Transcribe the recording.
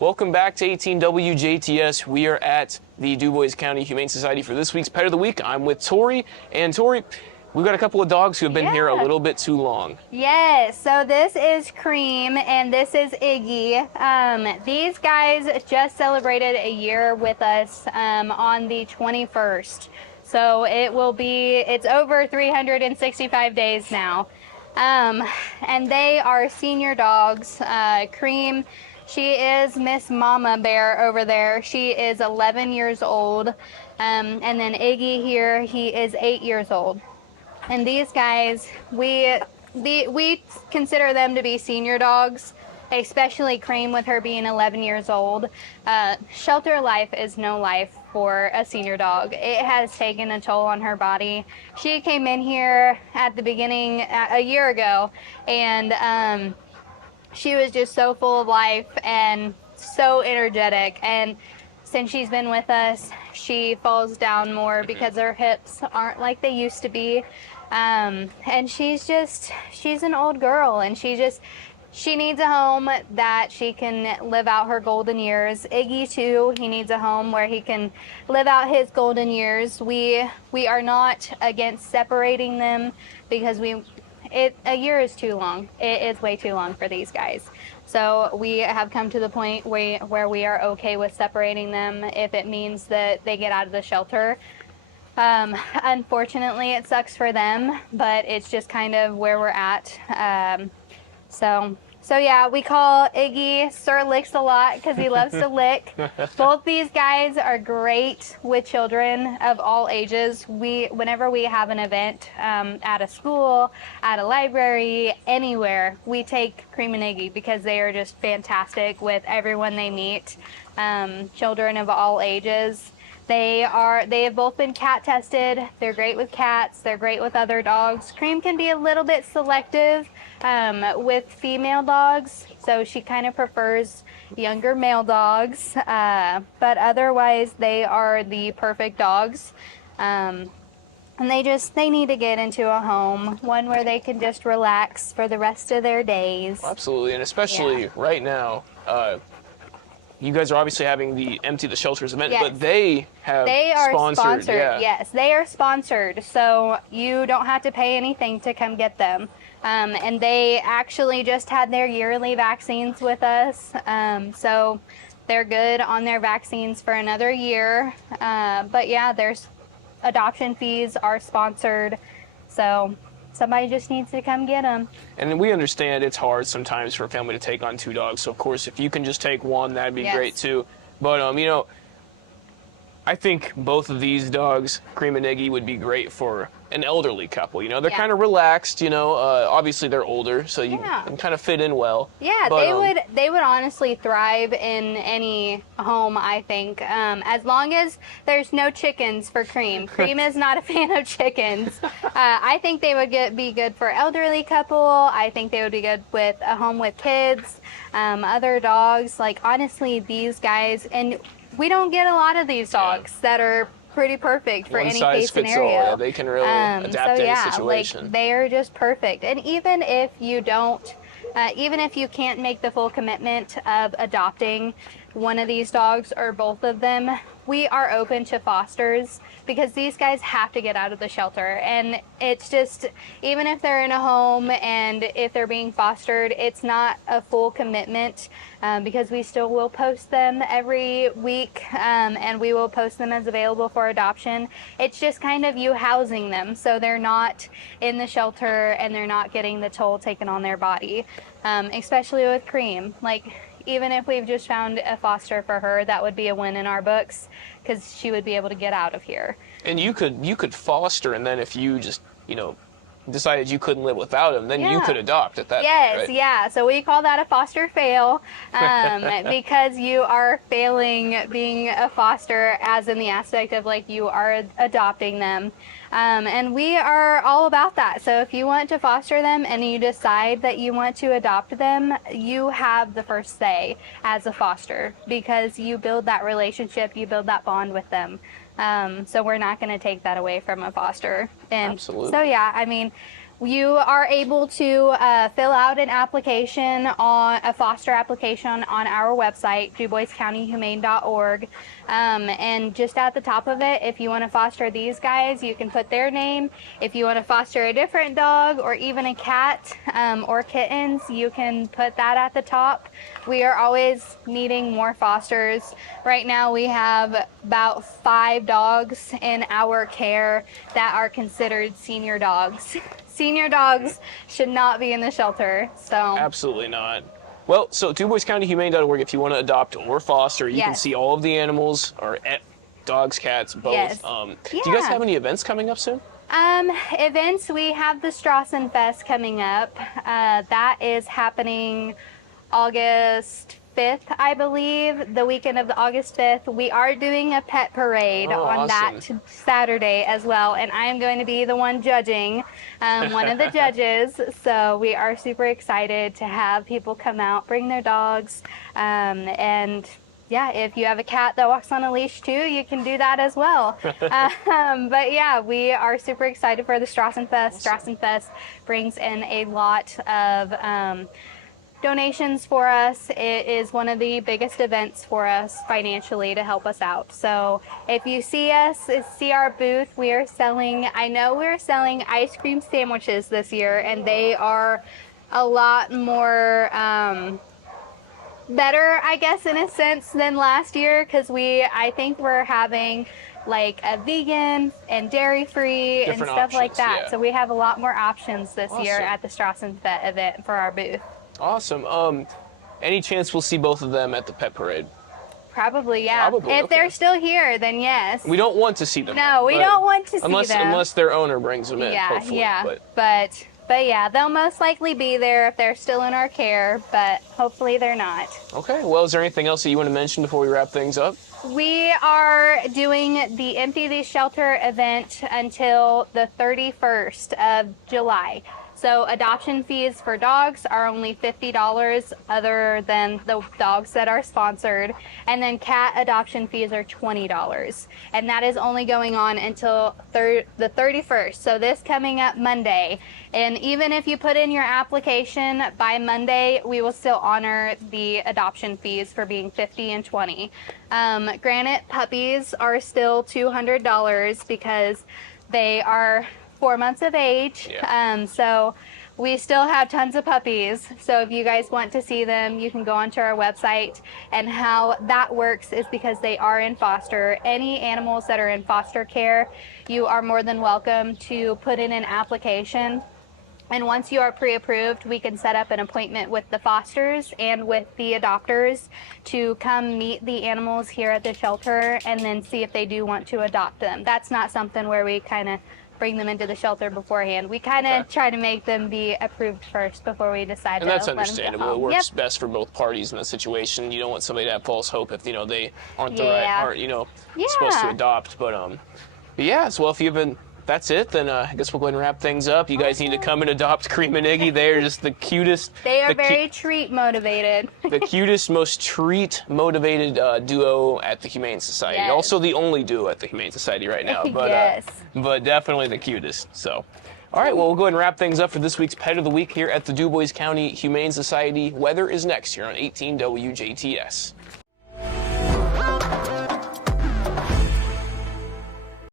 Welcome back to 18WJTS. We are at the Dubois County Humane Society for this week's Pet of the Week. I'm with Tori. And Tori, we've got a couple of dogs who have been here a little bit too long. Yes, so this is Cream and this is Iggy. These guys just celebrated a year with us on the 21st. So it's over 365 days now. And they are senior dogs. Cream, she is Miss Mama Bear over there. She is 11 years old. And then Iggy here, he is 8 years old. And these guys, we consider them to be senior dogs, especially Cream with her being 11 years old. Shelter life is no life for a senior dog. It has taken a toll on her body. She came in here at the beginning a year ago, and she was just so full of life and so energetic. And since she's been with us, she falls down more because her hips aren't like they used to be. And she's an old girl, and she needs a home that she can live out her golden years. Iggy too, he needs a home where he can live out his golden years. We are not against separating them because a year is too long. It is way too long for these guys. So we have come to the point where we are okay with separating them if it means that they get out of the shelter. Unfortunately, it sucks for them, but it's just kind of where we're at. So yeah, we call Iggy Sir Licks a lot because he loves to lick. Both these guys are great with children of all ages. Whenever we have an event at a school, at a library, anywhere, we take Cream and Iggy because they are just fantastic with everyone they meet. Children of all ages. They have both been cat tested. They're great with cats. They're great with other dogs. Cream can be a little bit selective with female dogs, so she kind of prefers younger male dogs. But otherwise, they are the perfect dogs. And they need to get into a home, one where they can just relax for the rest of their days. Absolutely, and especially right now. You guys are obviously having the Empty the Shelters event, yes. But they are sponsored. Yeah. Yes, they are sponsored, so you don't have to pay anything to come get them. And they actually just had their yearly vaccines with us, so they're good on their vaccines for another year. But yeah, there's adoption fees are sponsored, so somebody just needs to come get them. And we understand it's hard sometimes for a family to take on two dogs. So, of course, if you can just take one, that'd be great, too. But, I think both of these dogs, Cream and Iggy, would be great for an elderly couple. They're kind of relaxed, obviously they're older, so you can kind of fit in well. Yeah, but, they would honestly thrive in any home, I think, as long as there's no chickens for Cream. Cream is not a fan of chickens. I think they would be good for elderly couple. I think they would be good with a home with kids, other dogs. Like, honestly, these guys, and we don't get a lot of these dogs that are pretty perfect for any case scenario. All. Yeah, they can really adapt to any situation. Like, they are just perfect. And even if you don't, even if you can't make the full commitment of adopting one of these dogs or both of them, we are open to fosters because these guys have to get out of the shelter. And it's just, even if they're in a home and if they're being fostered, it's not a full commitment because we still will post them every week and we will post them as available for adoption. It's just kind of you housing them so they're not in the shelter and they're not getting the toll taken on their body, especially with Cream. Like, even if we've just found a foster for her, that would be a win in our books because she would be able to get out of here. And you could foster, and then if you just, decided you couldn't live without him, then you could adopt at that point, right? Yeah. So we call that a foster fail because you are failing being a foster as in the aspect of like you are adopting them. And we are all about that. So if you want to foster them and you decide that you want to adopt them, you have the first say as a foster because you build that relationship, you build that bond with them. So we're not going to take that away from a foster. And absolutely. So yeah, I mean, You are able to fill out an application on a foster application on our website, duboiscountyhumane.org. And just at the top of it, if you want to foster these guys, you can put their name. If you want to foster a different dog or even a cat or kittens, you can put that at the top. We are always needing more fosters. Right now we have about 5 dogs in our care that are considered senior dogs. Senior dogs should not be in the shelter, so. Absolutely not. Well, so DuboisCountyHumane.org, if you want to adopt or foster, you can see all of the animals, or dogs, cats, both. Yes. Do you guys have any events coming up soon? Events, we have the Strassenfest coming up. That is happening August 5th, I believe, the weekend of the August 5th. We are doing a pet parade on that Saturday as well, and I am going to be the one judging, one of the judges. So we are super excited to have people come out, bring their dogs, and yeah, if you have a cat that walks on a leash too, you can do that as well. But yeah, we are super excited for the Strassenfest. Strassenfest brings in a lot of donations for us. It is one of the biggest events for us financially to help us out. So if you see us, see our booth, we are selling, I know we're selling ice cream sandwiches this year, and they are a lot more better, I guess, in a sense than last year, because I think we're having like a vegan and dairy-free and stuff like that. So we have a lot more options this year at the Strassenfest event for our booth. Awesome. Any chance we'll see both of them at the pet parade? Probably, yeah. If they're still here, then yes. We don't want to see them. No, we don't want to see them. Unless their owner brings them in, hopefully. Yeah. But yeah, they'll most likely be there if they're still in our care, but hopefully they're not. Okay, well, is there anything else that you want to mention before we wrap things up? We are doing the Empty the Shelter event until the 31st of July. So adoption fees for dogs are only $50 other than the dogs that are sponsored. And then cat adoption fees are $20. And that is only going on until the 31st. So this coming up Monday. And even if you put in your application by Monday, we will still honor the adoption fees for being $50 and $20. Granted, puppies are still $200 because they are 4 months of age. So we still have tons of puppies. So if you guys want to see them, you can go onto our website. And how that works is because they are in foster. Any animals that are in foster care, you are more than welcome to put in an application. And once you are pre-approved, we can set up an appointment with the fosters and with the adopters to come meet the animals here at the shelter and then see if they do want to adopt them. That's not something where we kind of bring them into the shelter beforehand. We kind of try to make them be approved first before we decide to let them go home. And that's understandable. It works best for both parties in the situation. You don't want somebody to have false hope if, they aren't supposed to adopt. But yeah, so well, if you've been, that's it, then I guess we'll go ahead and wrap things up. You guys need to come and adopt Cream and Iggy. They're just the cutest. They are very treat motivated. The cutest, most treat motivated duo at the Humane Society. Yes. Also the only duo at the Humane Society right now. But, but definitely the cutest. So, all right, well, we'll go ahead and wrap things up for this week's Pet of the Week here at the Dubois County Humane Society. Weather is next here on 18 WJTS.